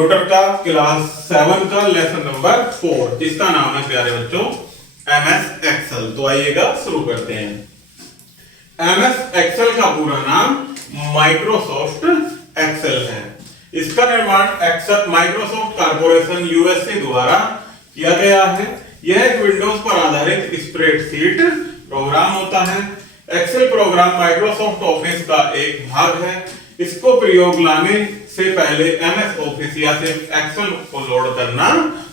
Computer का class 7 का lesson number 4 जिसका नाम है प्यारे बच्चों MS एक्सेल। तो आइएगा शुरू करते हैं। MS एक्सेल का पूरा नाम माइक्रोसॉफ्ट एक्सेल है। इसका निर्माण एक्सेल माइक्रोसॉफ्ट कॉर्पोरेशन यूएसए द्वारा किया गया है। यह एक विंडोज पर आधारित स्प्रेडशीट प्रोग्राम होता है। एक्सेल प्रोग्राम माइक्रोसॉफ्ट ऑफिस का एक भाग है। इसको प्रयोग लाने से पहले MS ऑफिस या सिर्फ एक्सेल को लोड करना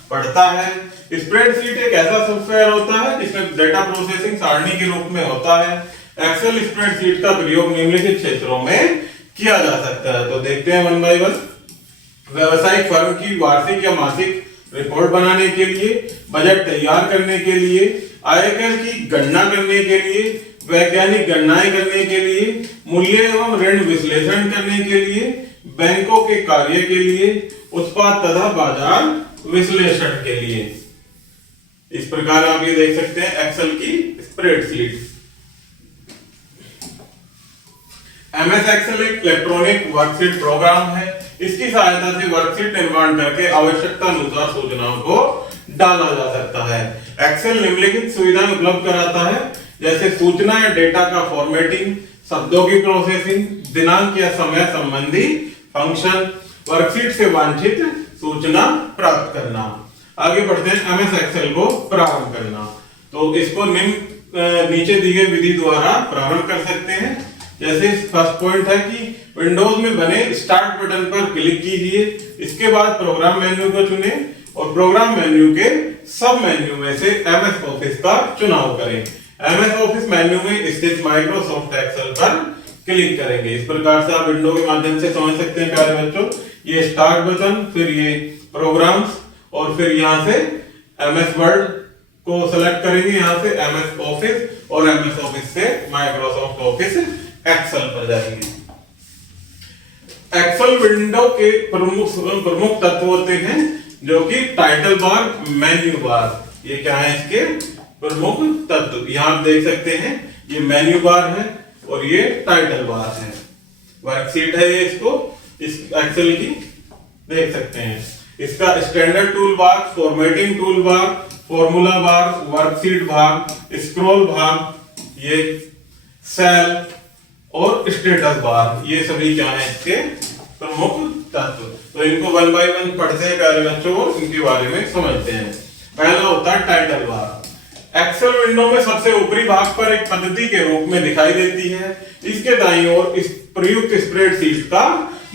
पड़ता है। स्प्रेडशीट एक ऐसा सॉफ्टवेयर होता है जिसमें डेटा प्रोसेसिंग सारणी के रूप में होता है। एक्सेल स्प्रेडशीट का प्रयोग निम्नलिखित क्षेत्रों में किया जा सकता है। तो देखते हैं वन बाय वन। व्यवसायिक फर्म की वार्षिक या मासिक रिपोर्ट बनाने के लिए, बजट तैयार करने के लिए, आयकर की गणना करने के लिए, वैज्ञानिक गणनाएं करने के लिए, मूल्य एवं ऋण विश्लेषण करने के लिए, बैंकों के कार्य के लिए, उत्पाद तथा बाजार विश्लेषण के लिए। इस प्रकार आप ये देख सकते हैं एक्सेल की स्प्रेडशीट। MS एक्सेल एक इलेक्ट्रॉनिक वर्कशीट प्रोग्राम है। इसकी सहायता से वर्कशीट निर्माण करके आवश्यकता अनुसार सूचनाओं को डाला जा सकता है। एक्सेल निम्नलिखित सुविधाएं उपलब्ध कराता है, जैसे सूचना या डेटा का फॉर्मेटिंग, शब्दों की प्रोसेसिंग, दिनांक या समय संबंधी फंक्शन, वर्कशीट से वांछित सूचना प्राप्त करना। आगे बढ़ते हैं MS एक्सेल को प्रारंभ करना। तो इसको नीचे दी गई विधि द्वारा प्रारंभ कर सकते हैं। जैसे फर्स्ट पॉइंट है कि विंडोज में बने स्टार्ट बटन पर क्लिक कीजिए। इसके बाद प्रोग्राम मेन्यू को चुनें और प्रोग्राम मेन्यू के सब मेन्यू में से MS ऑफिस का चुनाव करें। MS ऑफिस मेन्यू में स्थित माइक्रोसॉफ्ट एक्सेल पर क्लिक करेंगे। इस प्रकार से आप विंडो के माध्यम से समझ सकते हैं प्यारे बच्चों। ये स्टार्ट बटन, फिर ये प्रोग्राम्स और फिर यहाँ से MS वर्ड को सेलेक्ट करेंगे, यहाँ से MS ऑफिस और MS ऑफिस से माइक्रोसॉफ्ट ऑफिस एक्सेल पर जाएंगे। एक्सेल विंडो के प्रमुख तत्व होते हैं जो कि टाइटल बार, मेन्यू बार। ये क्या है इसके प्रमुख तत्व। यहाँ आप देख सकते हैं ये मेन्यू बार है और ये टाइटल बार है। वर्कशीट है ये, इसको इस एक्सेल की देख सकते हैं। इसका standard tool bar, formatting tool bar, formula bar, worksheet भाग, स्क्रॉल भाग, ये सेल और स्टेटस बार, ये सभी क्या है इसके प्रमुख तत्व। तो इनको वन बाय वन पढ़ते हैं प्यारे बच्चों और इनके बारे में समझते हैं। पहला होता है टाइटल बार। एक्सेल विंडो में सबसे ऊपरी भाग पर एक पद्धति के रूप में दिखाई देती है। इसके दाईं ओर इस प्रयुक्त स्प्रेडशीट का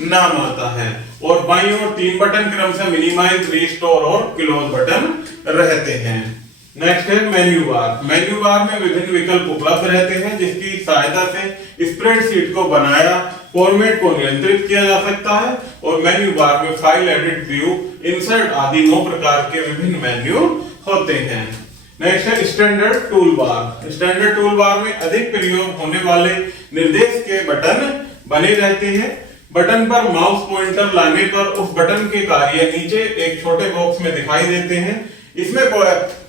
नाम आता है और बाईं ओर 3 बटन क्रमशः मिनिमाइज, रिस्टोर और क्लोज बटन रहते हैं। नेक्स्ट है मेन्यू बार। मेन्यू बार में विभिन्न विकल्प उपलब्ध रहते हैं जिसकी सहायता से स्प्रेडशीट को बनाया, फॉर्मेट को नियंत्रित किया जा सकता है और मेन्यू बार में फाइल, एडिट, व्यू, इंसर्ट आदि 9 प्रकार के विभिन्न मेन्यू होते हैं। नेक्स्ट है standard tool bar. Standard tool bar में अधिक प्रयोग होने वाले निर्देश के बटन बने रहते हैं। बटन पर माउस पॉइंटर लाने पर उस बटन के कार्य नीचे एक छोटे बॉक्स में दिखाई देते हैं। इसमें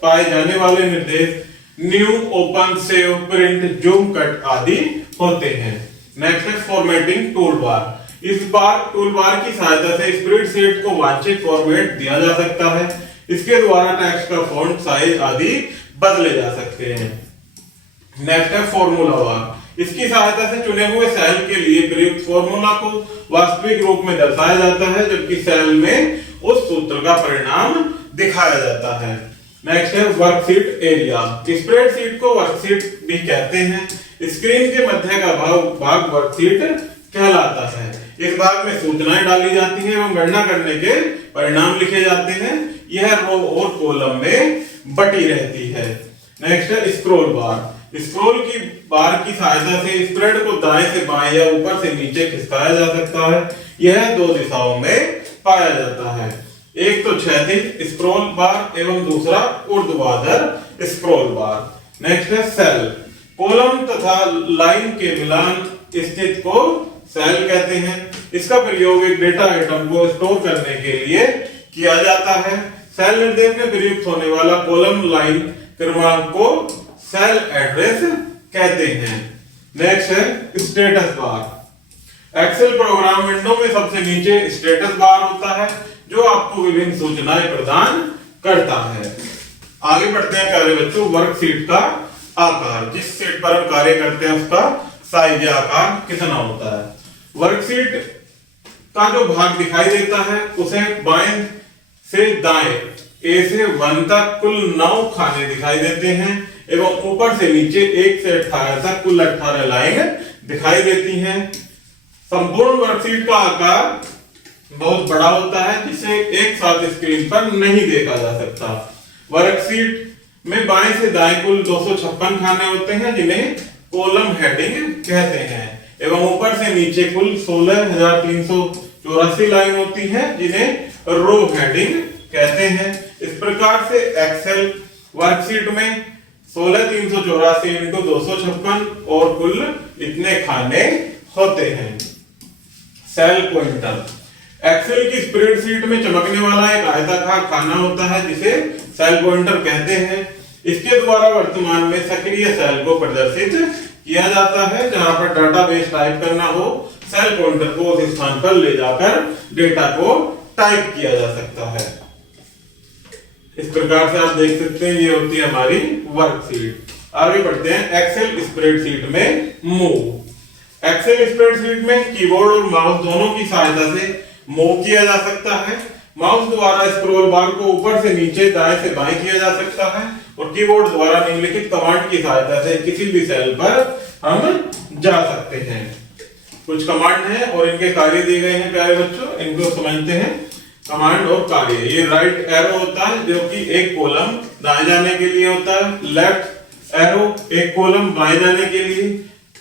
पाए जाने वाले निर्देश new, open, save, print, zoom, cut आदि होते हैं। नेक्स्ट है फॉर्मेटिंग टूल बार। इस बार टूल बार की सहायता से स्प्रेडशीट को वांछित फॉर्मेट दिया जा सकता है। इसके द्वारा टेक्स्ट का फॉन्ट साइज आदि बदले जा सकते हैं। नेक्स्ट है फॉर्मूला बार। इसकी सहायता से चुने हुए सेल के लिए प्रयुक्त फॉर्मूला को वास्तविक रूप में दर्शाया जाता है, जबकि सेल में उस सूत्र का परिणाम दिखाया जाता है। नेक्स्ट है वर्कशीट एरिया। स्प्रेडशीट को वर्कशीट भी कहते हैं। स्क्रीन के मध्य का भाग वर्कशीट कहलाता है। इस भाग में सूचनाएं डाली जाती हैं एवं गणना करने के परिणाम लिखे जाते हैं। यह रो और कॉलम में बटी रहती है। नेक्स्ट है स्क्रॉल बार। स्क्रॉल की बार की सहायता से स्प्रेड को दाएं से बाएं या ऊपर से नीचे खिसकाया जा सकता है। यह 2 दिशाओं में पाया जाता है, एक तो क्षैतिज स्क्रॉल बार एवं दूसरा ऊर्ध्वाधर स्क्रॉल बार। नेक्स्ट है सेल। कॉलम तथा लाइन के मिलान स्थित को सेल कहते हैं। इसका प्रयोग एक डेटा आइटम को स्टोर करने के लिए किया जाता है। सेल निर्देश में प्रयुक्त होने वाला कॉलम लाइन क्रमांक को सेल एड्रेस कहते हैं। नेक्स्ट है status bar. Excel program window में सबसे नीचे स्टेटस बार होता है जो आपको विभिन्न सूचनाएं प्रदान करता है। आगे बढ़ते हैं प्यारे बच्चों, वर्कशीट का आकार। जिस शीट पर हम कार्य करते हैं उसका साइज या आकार कितना होता है। वर्कशीट का जो भाग दिखाई देता है उसे बाएं से दाएं ए से 1 तक कुल 9 खाने दिखाई देते हैं एवं ऊपर से नीचे 1 से 18 तक कुल 18 लाइन दिखाई देती हैं। संपूर्ण वर्कशीट का आकार बहुत बड़ा होता है जिसे एक साथ स्क्रीन पर नहीं देखा जा सकता। वर्कशीट में बाएं से दाएं कुल 256 खाने होते हैं जिन्हें कॉलम हेडिंग कहते हैं एवं ऊपर से नीचे कुल 16,384 लाइन होती हैं जिन्हें रो हेडिंग कहते हैं। इस प्रकार से एक्सेल वर्कशीट में 16,384 इंटू 256 और कुल इतने खाने होते हैं। Cell pointer. एक्सेल की स्प्रेडशीट में चमकने वाला एक आयताकार खाना होता है जिसे सेल पॉइंटर कहते हैं। इसके द्वारा वर्तमान में सक्रिय सेल को प्रदर्शित किया जाता है। जहां पर डाटाबेस टाइप करना हो, सेल पॉइंटर को उस स्थान पर ले जाकर डेटा को टाइप किया जा सकता है। इस प्रकार से आप देख सकते हैं ये होती है हमारी वर्कशीट। आगे बढ़ते हैं एक्सेल स्प्रेडशीट में मूव। एक्सेल स्प्रेडशीट में कीबोर्ड और माउस दोनों की सहायता से मूव किया जा सकता है। माउस द्वारा स्क्रॉल बार को ऊपर से नीचे, दाएं से बाएं किया जा सकता है और कीबोर्ड द्वारा निम्नलिखित कमांड की सहायता से किसी भी सेल पर हम जा सकते हैं। कुछ कमांड हैं और इनके कार्य दिए गए हैं प्यारे बच्चों, इनको समझते हैं। कमांड और कार्य। ये राइट एरो होता है जो कि एक कॉलम दाएं जाने के लिए होता है। लेफ्ट एरो एक कॉलम बाएं जाने के लिए।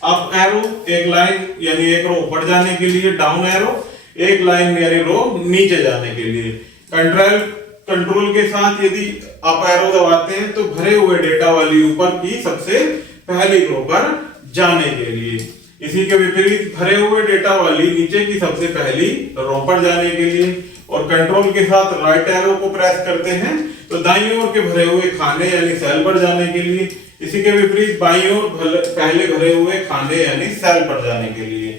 अप एरो एक लाइन यानी एक रो ऊपर जाने के लिए। डाउन एरो एक लाइन यानी रो नीचे जाने के लिए। कंट्रोल के साथ यदि अप एरो दबाते हैं तो भरे हुए डेटा वाली ऊपर की सबसे पहली रो पर जाने के लिए। इसी के विपरीत भरे हुए डेटा वाली नीचे की सबसे पहली रो पर जाने के लिए। और कंट्रोल के साथ राइट एरो को प्रेस करते हैं तो दाईं ओर के भरे हुए खाने यानी सेल पर जाने के लिए। इसी के विपरीत बाईं ओर पहले भरे हुए खाने यानी सेल पर जाने के लिए।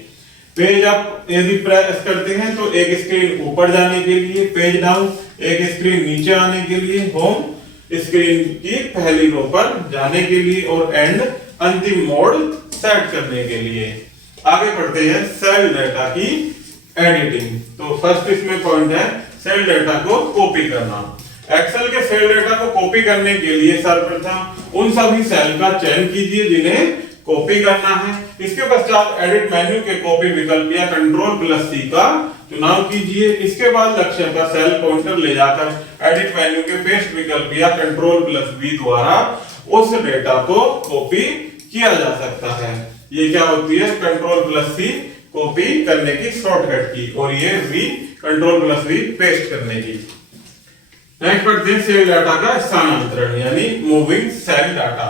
पेज अप यदि प्रेस करते हैं तो एक स्क्रीन ऊपर जाने के लिए। पेज डाउन एक स्क्रीन नीचे आने के लिए। होम स्क्रीन की पहली रो पर जाने के लिए। और एंड अंतिम मोड सेट करने के लिए। आगे बढ़ते हैं सेल डेटा की एडिटिंग। तो फर्स्ट इसमें पॉइंट है सेल डेटा को कॉपी करना। एक्सेल के सेल डेटा को कॉपी करने के लिए सर्वप्रथम उन सभी सेल का चयन कीजिए जिन्हें कॉपी करना है। इसके पश्चात एडिट मेन्यू के कॉपी विकल्प या Ctrl+C का चुनाव कीजिए। इसके बाद लक्ष्य का सेल पॉइंटर ले जाकर एडिट मेन्यू के पेस्ट विकल्प या Ctrl+V द्वारा उस डेटा को कॉपी किया जा सकता है। ये क्या होती है? Ctrl+C कॉपी करने की शॉर्टकट की और ये V Ctrl+V पेस्ट करने की। नेक्स्ट बढ़ते हैं सेल डाटा का स्थानांतरण यानी मूविंग सेल डाटा।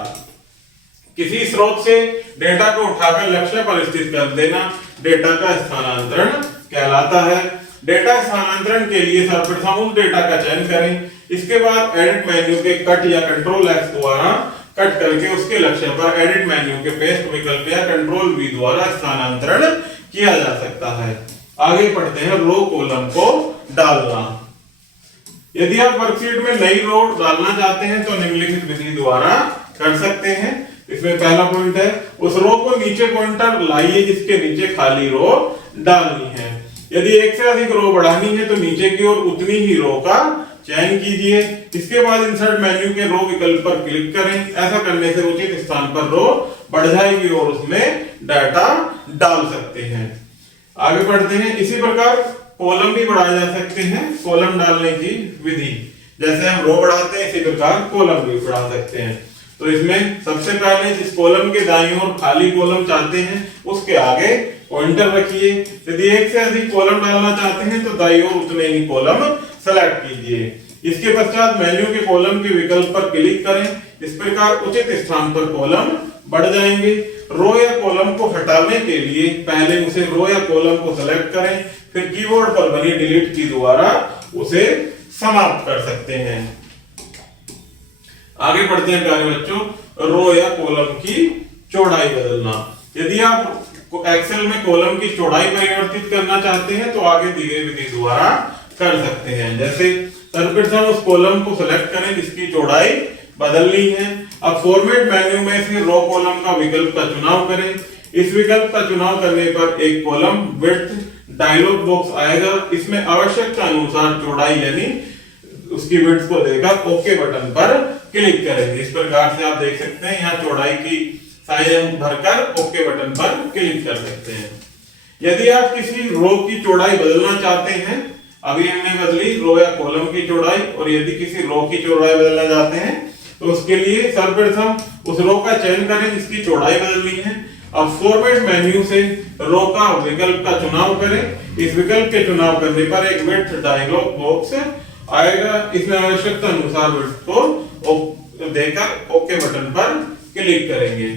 किसी स्रोत से डेटा को उठाकर लक्ष्य पर स्थित कर देना डेटा का स्थानांतरण कहलाता है। डेटा स्थानांतरण के लिए सर्वप्रथम उस डेटा का चयन करें। इसके बाद एडिट मेन्यू के कट या Ctrl+X द्वारा कट करके उसके लक्ष्य पर एडिट मेन्यू के पेस्ट विकल्प या Ctrl+V द्वारा स्थानांतरण किया जा सकता है। आगे पढ़ते हैं रो कॉलम को डालना। यदि आप वर्कशीट में नई रो डालना चाहते हैं तो निम्नलिखित विधि द्वारा कर सकते हैं। इसमें पहला पॉइंट है उस रो को नीचे पॉइंटर लाइए जिसके नीचे खाली रो डालनी है। यदि एक से अधिक रो बढ़ानी है तो नीचे की ओर उतनी ही रो का चयन कीजिए। इसके बाद इंसर्ट मेन्यू के रो विकल्प पर क्लिक करें। ऐसा करने से उचित स्थान पर रो बढ़ जाएगी और उसमें डाटा डाल सकते हैं। आगे बढ़ते हैं। इसी प्रकार कॉलम भी बढ़ाए जा सकते हैं। कॉलम डालने की विधि जैसे हम रो बढ़ाते हैं इसी प्रकार कॉलम भी बढ़ा सकते हैं। तो इसमें सबसे पहले जिस कॉलम के दाईं ओर खाली कॉलम चाहते हैं उसके आगे पॉइंटर रखिए। यदि एक से अधिक कॉलम डालना चाहते हैं तो दाईं ओर उतने ही कॉलम सेलेक्ट कीजिए। इसके पश्चात मेन्यू के कॉलम के विकल्प पर क्लिक करें। इस प्रकार उचित स्थान पर कॉलम बढ़ जाएंगे। रो या कॉलम को हटाने के लिए पहले उसे रो या कॉलम को सेलेक्ट करें, फिर कीबोर्ड पर बनी डिलीट की द्वारा उसे समाप्त कर सकते हैं। आगे बढ़ते हैं प्यारे बच्चों, रो या कॉलम की चौड़ाई बदलना। यदि आप एक्सेल में कॉलम की चौड़ाई परिवर्तित करना चाहते हैं तो आगे दी गई विधि द्वारा कर सकते हैं। जैसे सर्वप्रथम उस कॉलम को सिलेक्ट करें जिसकी चौड़ाई बदलनी है। अब फॉर्मेट मेन्यू में से रो कॉलम का विकल्प का चुनाव करें। इस विकल्प का चुनाव करने पर एक कॉलम विड्थ डायलॉग बॉक्स आएगा। इसमें आवश्यकता अनुसार चौड़ाई यानी उसकी विड्थ को देकर ओके बटन पर क्लिक करेंगे। इस प्रकार से आप देख सकते हैं यहाँ चौड़ाई की साइज भरकर ओके बटन पर क्लिक कर सकते हैं। यदि आप किसी रो की चौड़ाई बदलना चाहते हैं, अभी हमने बदली रो या कॉलम की चौड़ाई, और यदि किसी रो की चौड़ाई बदलना चाहते हैं तो उसके लिए सर्वप्रथम उस रो का चयन करें जिसकी चौड़ाई बदलनी है। अब फॉर्मेट मेन्यू से रो का विकल्प का चुनाव करें। इस विकल्प के चुनाव करने पर एक विड्थ डायलॉग बॉक्स आएगा। इसमें आवश्यकता अनुसार विड्थ को देकर ओके बटन पर क्लिक करेंगे।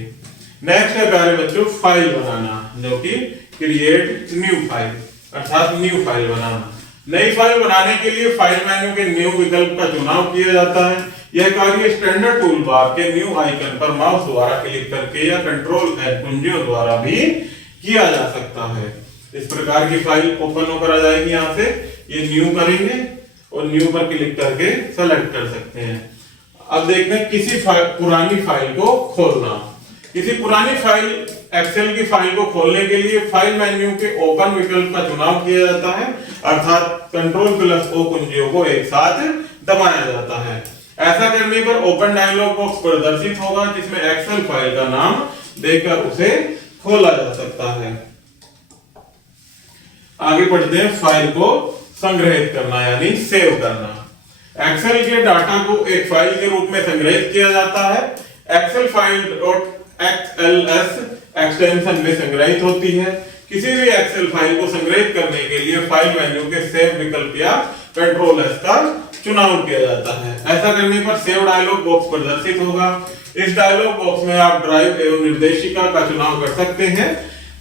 नेक्स्ट है प्यारे बच्चों फाइल बनाना, जो कि क्रिएट न्यू फाइल अर्थात न्यू फाइल बनाना। नई फाइल बनाने के लिए फाइल मेन्यू के न्यू विकल्प का चुनाव किया जाता है। यह कार्य स्टैंडर्ड टूल बार के न्यू आइकन पर माउस द्वारा क्लिक करके या कंट्रोल एंड कुंजियों द्वारा भी किया जा सकता है। इस प्रकार की फाइल ओपन होकर आ जाएगी। यहाँ से ये न्यू करेंगे और न्यू पर क्लिक करके सेलेक्ट कर सकते हैं। अब देखते हैं किसी पुरानी फाइल को खोलना। किसी पुरानी फाइल एक्सेल की फाइल को खोलने के लिए फाइल मेन्यू के ओपन विकल्प का चुनाव किया जाता है, अर्थात कंट्रोल प्लस ओ कुंजियों को एक साथ दबाया जाता है। ऐसा करने पर ओपन डायलॉग बॉक्स प्रदर्शित होगा जिसमें एक्सेल फाइल का नाम देकर उसे खोला जा सकता है। आगे बढ़ते हैं फाइल को संग्रहित करना यानी सेव करना। एक्सेल के डाटा को एक फाइल के रूप में संग्रहित किया जाता है। एक्सेल फाइल .xls एक्सटेंशन में संग्रहित होती है। किसी भी एक्सेल फाइल को संग्रहित करने के लिए फाइल मेन्यू के सेव विकल्प या कंट्रोल एस का चुनाव किया जाता है। ऐसा करने पर सेव डायलॉग बॉक्स प्रदर्शित होगा। इस डायलॉग बॉक्स में आप ड्राइव एवं निर्देशिका का चुनाव कर सकते हैं।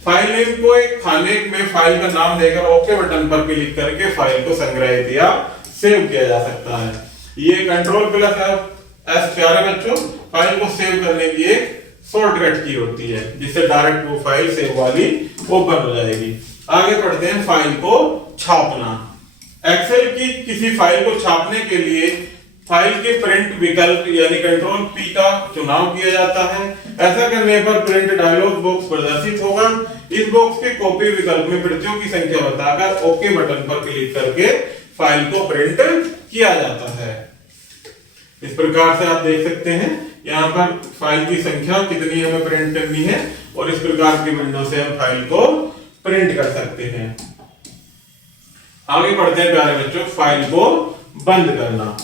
फाइल नेम को एक खाने में फाइल का नाम देकर ओके बटन पर क्लिक करके फाइल को संग्रहित या सेव किया जा सकता है। ये कंट्रोल प्लस एस प्यारे बच्चों फाइल को सेव करने की एक शॉर्टकट की होती है, जिससे डायरेक्ट वो फाइल सेव वाली ओपन हो जाएगी। आगे बढ़ते हैं फाइल को छापना। एक्सेल की किसी फाइल को छापने के लिए फाइल के प्रिंट विकल्प यानी कंट्रोल पी का चुनाव किया जाता है। ऐसा करने पर प्रिंट डायलॉग बॉक्स प्रदर्शित होगा। इस बॉक्स के कॉपी विकल्प में प्रतियों की संख्या बताकर ओके बटन पर क्लिक करके फाइल को प्रिंट किया जाता है। इस प्रकार से आप देख सकते हैं यहाँ पर फाइल की संख्या कितनी हमें प्रिंट करनी है, और इस प्रकार की विंडो से हम फाइल को प्रिंट कर सकते हैं। आगे बढ़ते हैं प्यारे बच्चों फाइल को बंद करना।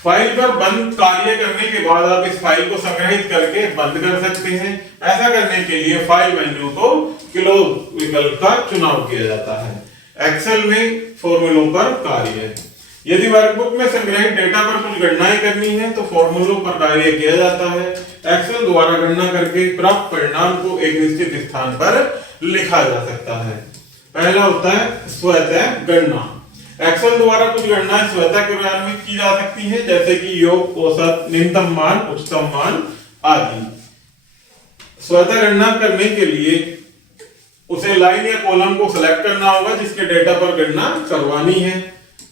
फाइल पर बंद कार्य करने के बाद आप इस फाइल को संग्रहित करके बंद कर सकते हैं। ऐसा करने के लिए फाइल मेन्यू को क्लोज विकल्प का चुनाव किया जाता है। एक्सेल में फॉर्मूलों पर कार्य। यदि वर्कबुक में संग्रहित डेटा पर कुछ गणनाएं करनी है तो फॉर्मूलों पर कार्य किया जाता है। एक्सेल द्वारा गणना करके प्राप्त परिणाम को एक निश्चित स्थान पर लिखा जा सकता है। पहला होता है स्वतः गणना। एक्सेल द्वारा कुछ गणनाएं स्वतः क्रियान्वित की जा सकती हैं, जैसे कि योग, औसत, न्यूनतम मान, उच्चतम मान आदि। स्वतः गणना करने के लिए उसे लाइन या कॉलम को सिलेक्ट करना होगा जिसके डेटा पर गणना करवानी है।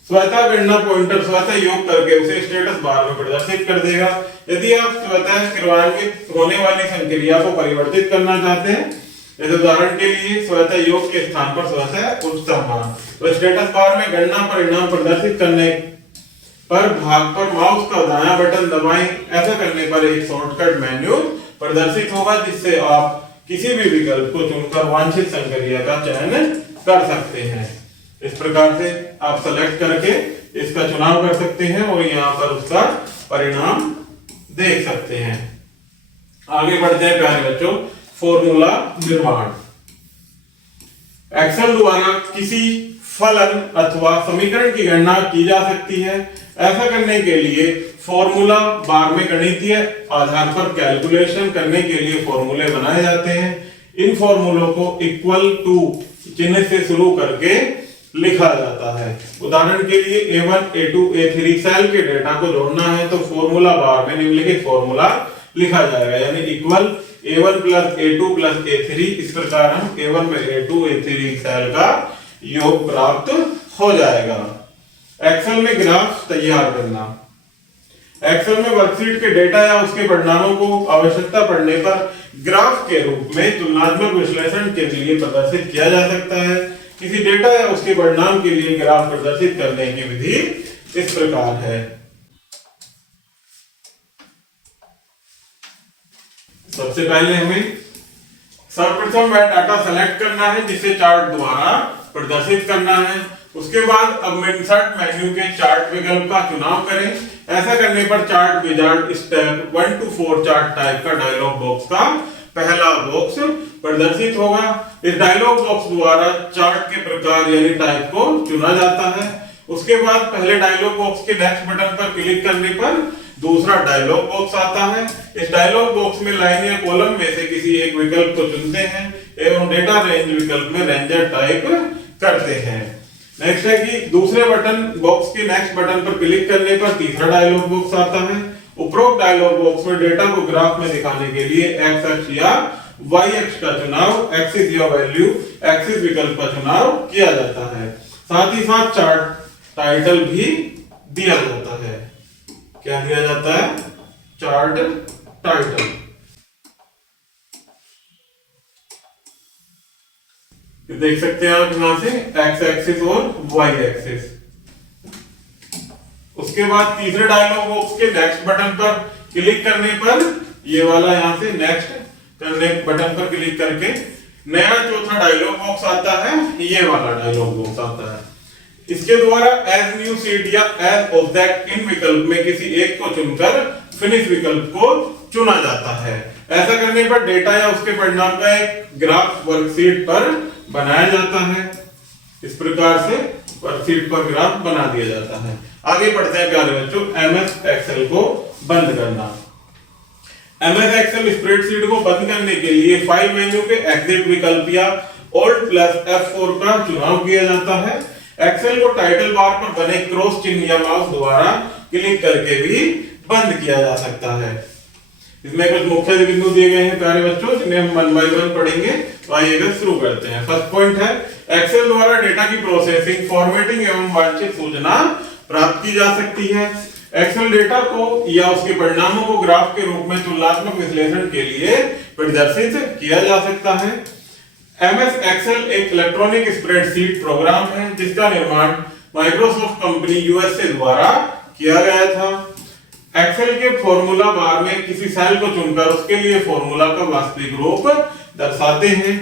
स्वतः गणना पॉइंटर स्वतः योग करके उसे स्टेटस बार में प्रदर्शित कर देगा। यदि आप स्वतः क्रियान्वित होने वाली संक्रिया को परिवर्तित करना चाहते हैं, जैसे उदाहरण के लिए स्वतः योग के स्थान पर स्वतः उच्चतम मान, तो स्टेटस बार में गणना परिणाम प्रदर्शित करने पर भाग पर माउस का दायां बटन दबाएं। ऐसा करने पर एक शॉर्टकट मेन्यू प्रदर्शित होगा जिससे आप किसी भी विकल्प को चुनकर वांछित संक्रिया का चयन कर सकते हैं। इस प्रकार से आप सेलेक्ट करके इसका चुनाव कर सकते हैं और यहाँ पर उसका परिणाम देख सकते हैं। आगे बढ़ते हैं प्यारे बच्चों फॉर्मूला निर्माण। एक्सेल द्वारा किसी फलन अथवा समीकरण की गणना की जा सकती है। ऐसा करने के लिए फॉर्मूला बार में गणितीय आधार पर कैलकुलेशन करने के लिए फॉर्मूले बनाए जाते हैं। इन फॉर्मूलों को इक्वल टू चिन्ह से शुरू करके लिखा जाता है। उदाहरण के लिए A1, A2, A3 सेल के डेटा को जोड़ना है तो फॉर्मूला बार में निम्नलिखित फॉर्मूला लिखा जाएगा, यानी equal A1 plus A2 plus A3। इस प्रकार हम A1 में A2 A3 सेल का योग प्राप्त हो जाएगा। एक्सेल में ग्राफ तैयार करना। एक्सेल में वर्कशीट के डेटा या उसके परिणामों को आवश्यकता पड़ने पर ग्राफ के रूप में तुलनात्मक विश्लेषण के लिए प्रदर्शित किया जा सकता है। किसी डेटा या उसके परिणाम के लिए ग्राफ प्रदर्शित करने की विधि इस प्रकार है। सबसे पहले हमें सर्वप्रथम वह डाटा सेलेक्ट करना है जिसे चार्ट द्वारा प्रदर्शित करना है। उसके बाद अब इंसर्ट मेन्यू के चार्ट विकल्प का चुनाव करें। ऐसा करने पर chart wizard step 1 to 4 chart type का डायलॉग बॉक्स का पहला बॉक्स प्रदर्शित होगा। इस डायलॉग बॉक्स द्वारा चार्ट के प्रकार यानी टाइप को चुना जाता है। उसके बाद पहले डायलॉग बॉक्स के नेक्स्ट बटन पर क्लिक करने पर दूसरा डायलॉग बॉक्स आता है। इस डायलॉग बॉक्स में लाइन या कॉलम में से किसी एक विकल्प को चुनते हैं एवं डेटा रेंज विकल्प में रेंजर टाइप करते हैं। नेक्स्ट है कि दूसरे बटन बॉक्स के नेक्स्ट बटन पर क्लिक करने पर तीसरा डायलॉग बॉक्स आता है। उपरोक्त डायलॉग बॉक्स में डेटा को ग्राफ में दिखाने के लिए एक्स अक्ष या वाई अक्ष का चुनाव, एक्सिस या वैल्यू एक्सिस विकल्प का चुनाव किया जाता है। साथ ही साथ चार्ट टाइटल भी दिया जाता है। क्या दिया जाता है? Chart title. देख सकते हैं आप यहां से एक्स एक्सिस और वाई एक्सिस। उसके बाद तीसरे डायलॉग बॉक्स के नेक्स्ट बटन पर क्लिक करने पर ये वाला यहां से नेक्स्ट करने बटन पर क्लिक करके नया चौथा डायलॉग बॉक्स आता है। ये वाला डायलॉग बॉक्स आता है। इसके द्वारा एज न्यू सीट या एज ऑब्जेक्ट इन विकल्प में किसी एक को चुनकर फिनिश विकल्प को चुना जाता है। ऐसा करने पर डेटा या उसके परिणाम का एक ग्राफ वर्कशीट पर बनाया जाता है। इस प्रकार से वर्कशीट पर ग्राफ बना दिया जाता है। आगे बढ़ते हैं प्यारे बच्चों, एमएस एक्सेल को बंद करना। एमएस एक्सेल स्प्रेडशीट को बंद करने के लिए फाइल मेन्यू के एग्जिट विकल्प या Alt + F4 का चुनाव किया जाता है। एक्सेल को टाइटल बार पर बने क्रॉस चिन्ह या माउस द्वारा क्लिक करके भी बंद किया जा सकता है। इसमें कुछ मुख्य बिंदु दिए गए हैं प्यारे बच्चों, जिन्हें हम 1 by 1 पढ़ेंगे। तो आइए शुरू करते हैं। फर्स्ट पॉइंट है एक्सेल द्वारा डेटा की प्रोसेसिंग, फॉर्मेटिंग एवं वांछित सूचना प्राप्त की जा सकती है। एक्सेल डेटा को या उसके परिणामों को ग्राफ के रूप में तुलनात्मक विश्लेषण के लिए प्रदर्शित किया जा सकता है। एमएस एक्सेल एक इलेक्ट्रॉनिक स्प्रेडशीट प्रोग्राम है जिसका निर्माण माइक्रोसॉफ्ट कंपनी यूएसए द्वारा किया गया था। एक्सेल के फॉर्मूला बार में किसी सेल को चुनकर उसके लिए फॉर्मूला का वास्तविक रूप दर्शाते हैं।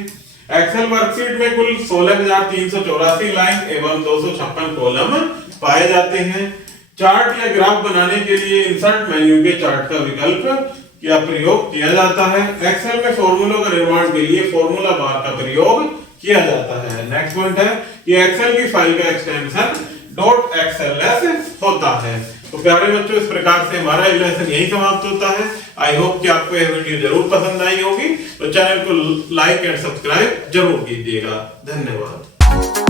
एक्सेल वर्कशीट में कुल 16,384 लाइन एवं 256 कॉलम पाए जाते हैं। चार्ट या ग्राफ बनाने के लिए इंसर्ट मेन्यू के चार्ट का विकल्प का प्रयोग किया जाता है। एक्सेल में फॉर्मूलों का निर्माण के लिए फॉर्मूला बार का प्रयोग किया जाता है। नेक्स्ट पॉइंट है कि एक्सेल की फाइल का एक्सटेंशन .xls होता है। तो प्यारे बच्चों, इस प्रकार से हमारा लेसन यही समाप्त होता है। आई होप कि आपको यह वीडियो जरूर पसंद आई होगी। तो चैनल को लाइक एंड सब्सक्राइब जरूर कीजिएगा। धन्यवाद।